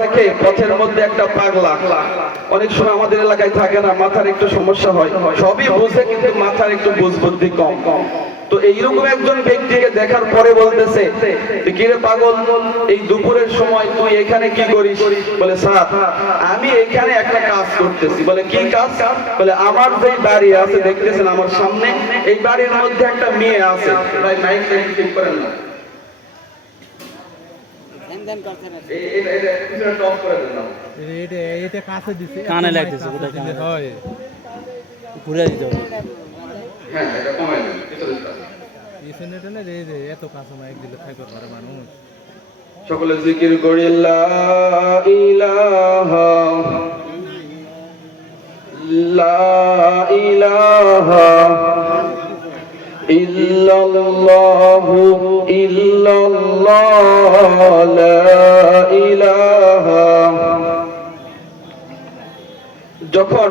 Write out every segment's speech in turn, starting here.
দেখে পথের মধ্যে একটা পাগলা, অনেক সময় আমাদের এলাকায় থাকে না, মাথার একটু সমস্যা হয়, সবই বুঝে কিন্তু মাথার একটু বুঝবুদ্ধি কম। তো এইরকম একজন ব্যক্তিকে দেখার পরে বলতেছে, কিরে পাগল, এই দুপুরের সময় তুই এখানে কি করিস? বলে, স্যার আমি এখানে একটা কাজ করতেছি। বলে, কি কাজ? বলে, আমার যে বাড়ি আছে দেখতেছেন আমার সামনে, এই বাড়ির মধ্যে একটা মেয়ে আছে। ভাই মাইকটা ঠিক করেন না, কানে লাগতেছে, ঘুরে দিতে হবে। হ্যাঁ এটা কমাই দেন, এত কাছে মাইক দিলে থাকবে পারে মানুষ। সকলে জিকির করি, লা ইলাহা লা ইলাহা ইল্লাল্লাহু ইল্লাল্লাহ লা ইলাহা। যখন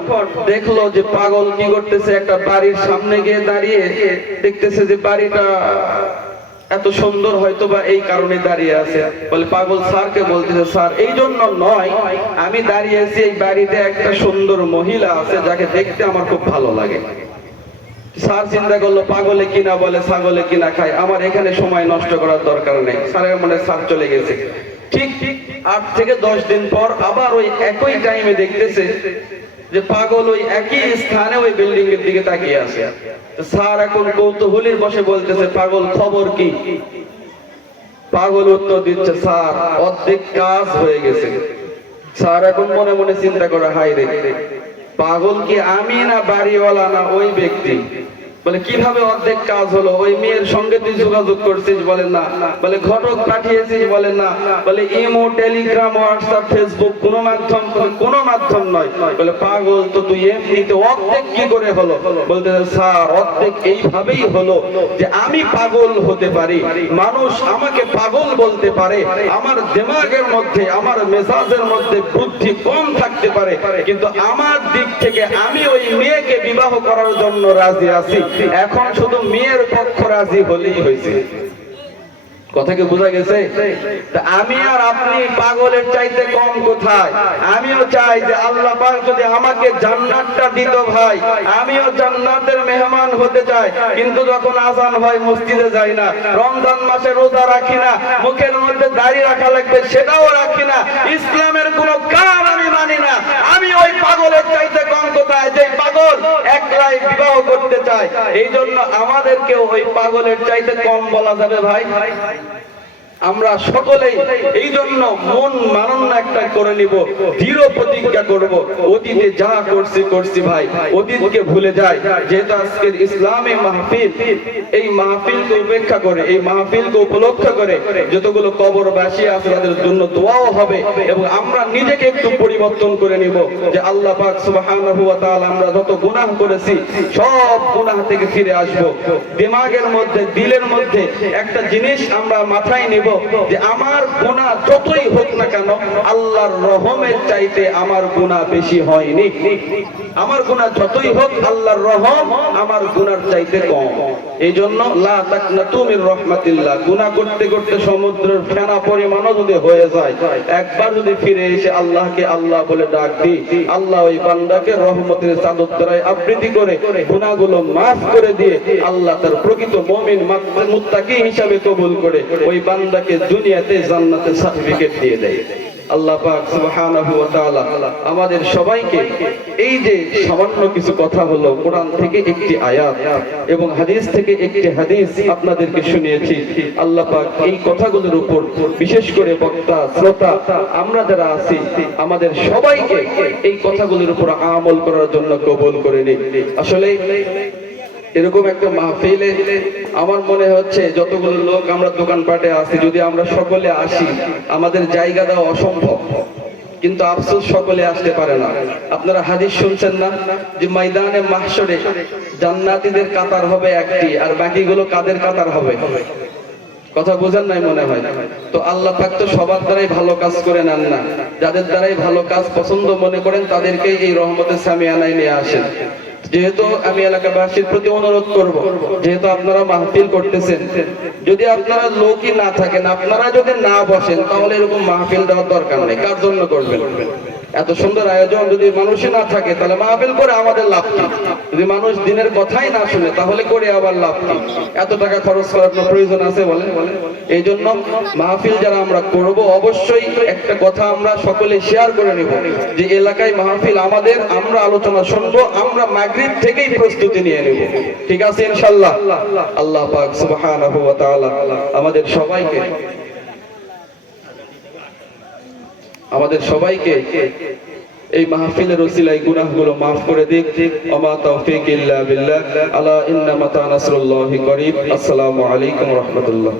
দেখলো যে পাগল কি করতেছে, একটা বাড়ির সামনে গিয়ে দাঁড়িয়ে দেখতেছে যে বাড়িটা এত সুন্দর, হয়তো বা এই কারণে দাঁড়িয়ে আছে। বলে, পাগল স্যারকে বলতেছে, স্যার এই জন্য নয়, আমি দাঁড়িয়ে আছি এই বাড়িতে একটা সুন্দর মহিলা আছে যাকে দেখতে আমার খুব ভালো লাগে। স্যার চিন্তা করলো, পাগলে কিনা বলে ছাগলে কিনা খায়, আমার এখানে সময় নষ্ট করার দরকার নেই। স্যারের মনে স্যার চলে গেছে। ঠিক 8 থেকে 10 দিন পর আবার ওই একই টাইমে দেখতেছে যে পাগল ওই একই স্থানে ওই বিল্ডিং এর দিকে তাকিয়ে আছে। স্যার এখন কৌতূহলীর বসে বলতেছে, পাগল খবর কি? পাগল উত্তর দিচ্ছে, স্যার অর্ধেক কাজ হয়ে গেছে। স্যার এখন মনে মনে চিন্তা করে, হাই রে, পাগল কি আমি না বাড়িওয়ালা না ওই ব্যক্তি? বলে, কিভাবে অর্ধেক কাজ হলো? ওই মেয়ের সঙ্গে তুই যোগাযোগ করছিস? বলেন না। বলে, ঘটক পাঠিয়েছিস? বলেন না। বলে, ইমো, টেলিগ্রাম, হোয়াটসঅ্যাপ, ফেসবুক কোনো মাধ্যম? কোনো মাধ্যম নয়। বলে, পাগল তো তুই এমনিতে অর্ধেক কি করে হলো? বলতে, স্যার অর্ধেক এইভাবেই হলো যে আমি পাগল হতে পারি, মানুষ আমাকে পাগল বলতে পারে, আমার দিমাগের মধ্যে, আমার মেজাজের মধ্যে বুদ্ধি কম থাকতে পারে, কিন্তু আমার দিক থেকে আমি ওই মেয়েকে বিবাহ করার জন্য রাজি আছি। এখন শুধু মেয়ের পক্ষ রাজি হলেই হয়েছে। কথা কি বোঝা গেছে? আমি আর আপনি পাগলের চাইতে কম কোথায়? আমিও চাই যে আল্লাহ পাক যদি আমাকে জান্নাতটা দিত ভাই, আমিও জান্নাতের মেহমান হতে চাই। কিন্তু যখন আযান হয় মসজিদে যাই না, রমজান মাসে রোজা রাখি না, মুখের মধ্যে দাড়ি রাখা লাগবে সেটাও রাখি না, ইসলামের কোনো কাজ আমি মানি না। আমি ওই পাগলের চাইতে কম কোথায় যে পাগল একলাই বিবাহ করতে চায়? এই জন্য আমাদেরকে ওই পাগলের চাইতে কম বলা যাবে ভাই? আমরা সকলেই এই জন্য মন মানন্য একটা করে নিব, দৃঢ় প্রতিজ্ঞা করব, অতীতে যা করছি ভাই অতীতকে ভুলে যাই। যেহেতু আজকের ইসলামী মাহফিল, এই মাহফিলকে উপেক্ষা করে, এই মাহফিলকে উপলক্ষ করে যতগুলো কবরবাসী আছে তাদের জন্য দোয়াও হবে, এবং আমরা নিজেকে একটু পরিবর্তন করে নিব যে আল্লাহ পাক সুবহানাহু ওয়া তাআলা আমরা যত গুনাহ করেছি সব গুনাহ থেকে ফিরে আসব। দিমাগের মধ্যে, দিলের মধ্যে একটা জিনিস আমরা মাথায় নিব যে আমার গুনাহ যতই হোক না কেন আল্লাহর রহমের চাইতে আমার গুনাহ বেশি হয়নি। আমার গুনাহ যতই হোক আল্লাহর রহম আমার গুনার চাইতে কম। এই জন্য লা তাকনাতু মির রাহমাতিল্লাহ, গুনাহ করতে করতে সমুদ্রের ফেনা পরিমাণও যদি হয়ে যায়, একবার যদি ফিরে এসে আল্লাহকে আল্লাহ বলে ডাক দিই, আল্লাহ ওই বান্দাকে রহমতের চাদর দ্বারা আবৃত করে গুনাহগুলো মাফ করে দিয়ে আল্লাহ তার প্রকৃত মুমিন মুত্তাকি হিসাবে কবুল করে ওই বান্দাকে দুনিয়াতে জান্নাতের সার্টিফিকেট দিয়ে দেয়। আল্লাহ পাক সুবহানাহু ওয়া তাআলা আমাদের সবাইকে, এই যে সামান্য কিছু কথা হলো, কোরআন থেকে একটি আয়াত এবং হাদিস থেকে একটি হাদিস আপনাদেরকে শুনিয়েছি, আল্লাহ পাক এই কথাগুলোর উপর বিশেষ করে বক্তা, শ্রোতা, আমরা যারা আছি আমাদের সবাইকে এই কথাগুলোর উপর আমল করার জন্য কবুল করে নিন। আসলে এরকম একটা মাহফিলে আমার মনে হচ্ছে যতগুলো লোক আমরা দোকানপাটে আছি, যদি আমরা সকলে আসি আমাদের জায়গা দেওয়া অসম্ভব, কিন্তু আফসোস সকলে আসতে পারে না। আপনারা হাদিস শুনছেন না যে ময়দানে মাহশরে জান্নাতীদের কাতার হবে একটি, আর বাকিগুলো কাদের কাতার হবে? কথা বোঝেন নাই মনে হয়। তো আল্লাহ পাক তো সবার দ্বারাই ভালো কাজ করে নেন না, যাদের দ্বারাই ভালো কাজ পছন্দ মনে করেন তাদেরকেই এই রহমতের সামিয়ানায় নিয়ে আসেন। যেহেতু আমি এলাকাবাসীর প্রতি অনুরোধ করব, যেহেতু আপনারা মাহফিল করতেছেন, যদি আপনারা লোকই না থাকেন, আপনারা যদি না বসেন, তাহলে এরকম মাহফিল দেওয়ার দরকার নেই। কার জন্য করবেন? এত সুন্দর আয়োজন যদি মানুষই না থাকে, তাহলে মাহফিল করে আমাদের লাভ কি? যদি মানুষ দিনের কথাই না শুনে, তাহলে করে আবার লাভ কি? এত টাকা খরচ করার কোনো প্রয়োজন আছে বলেন? এই জন্য মাহফিল যারা আমরা করব, অবশ্যই একটা কথা আমরা সকলে শেয়ার করে নিব, যে এলাকায় মাহফিল আমাদের, আমরা আলোচনা শুনবো, আমরা মাগরিব থেকেই প্রস্তুতি নিয়ে নেব। ঠিক আছে ইনশাআল্লাহ? আল্লাহ পাক সুবহানাহু ওয়া তাআলা আমাদের সবাইকে এই মাহফিলের ওসিলায় গুনাহগুলো মাফ করে দিক। ওমা তাওফীক ইল্লা বিল্লাহ। আলা ইন্না মাতা নাসরুল্লাহি করিব। আসসালামু আলাইকুম ওয়া রাহমাতুল্লাহ।